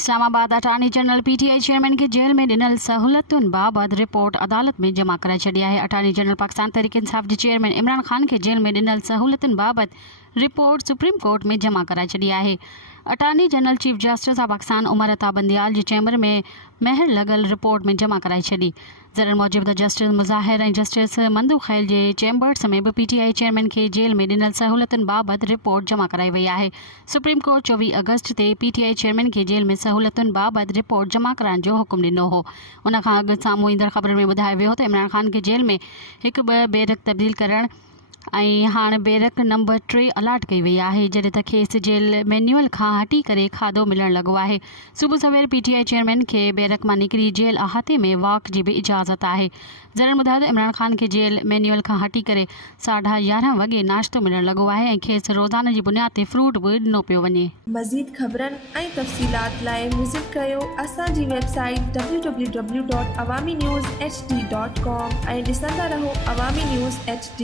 Islamabad attorney general PTI chairman के जेल में ॾिनल सहूलतुनि बाबति रिपोर्ट अदालत में जमा कराए छॾी आहे। अटॉर्नी जनरल पाकिस्तान तहरीक इंसाफ जे चेयरमैन इमरान खान के जेल में ॾिनल सहूलतुनि बाबति रिपोर्ट सुप्रीम कोर्ट में जमा कराए छॾी आहे। Attorney general chief justice of Pakistan Umar Ata Bandial जे चैम्बर में महर लॻल रिपोर्ट में जमा कराए छॾी। ज़रर मूजिब त जस्टिस मुज़ाहिर ऐं जस्टिस मंदूक खैल जे चैम्बर्स में बि पीटीआई चेयरमैन के जेल में ॾिनल सहूलतुनि बाबति रिपोर्ट जमा कराई वई आहे। सुप्रीम कोर्ट 24 अगस्त ते पीटीआई चेयरमैन के जेल में सहूलतुनि बाबति रिपोर्ट जमा कराइण जो हुकुम ॾिनो हो। उन खां अॻु साम्हूं ईंदड़ ख़बरुनि में ॿुधायो वियो त इमरान खान के जेल में हिकु ॿ बैरक तब्दील करण ऐं हाणे बैरक नंबर 3 अलाट कई वई आहे, जॾहिं त खेसि जेल मैन्यूअल खां हटी करे खाधो मिलण लॻो आहे। सुबुह सवेर पीटीआई चेयरमैन खे बैरक मां निकिरी जेल अहाते में वॉक जी बि इजाज़त आहे। ज़रर ॿुधायो त इमरान खान खे जेल मैन्यूअल खां हटी करे 11:30 वॻे नाश्तो मिलण लॻो आहे ऐं खेसि रोज़ाना जी बुनियाद ते फ्रूट बि ॾिनो पियो वञे। मज़ीद ख़बरनि ऐं तफ़सीलात लाइ विज़िट कयो असांजी वेबसाइट www.awamiNewsHD.com ऐं ॾिसंदा रहो अवामी न्यूज़ HD।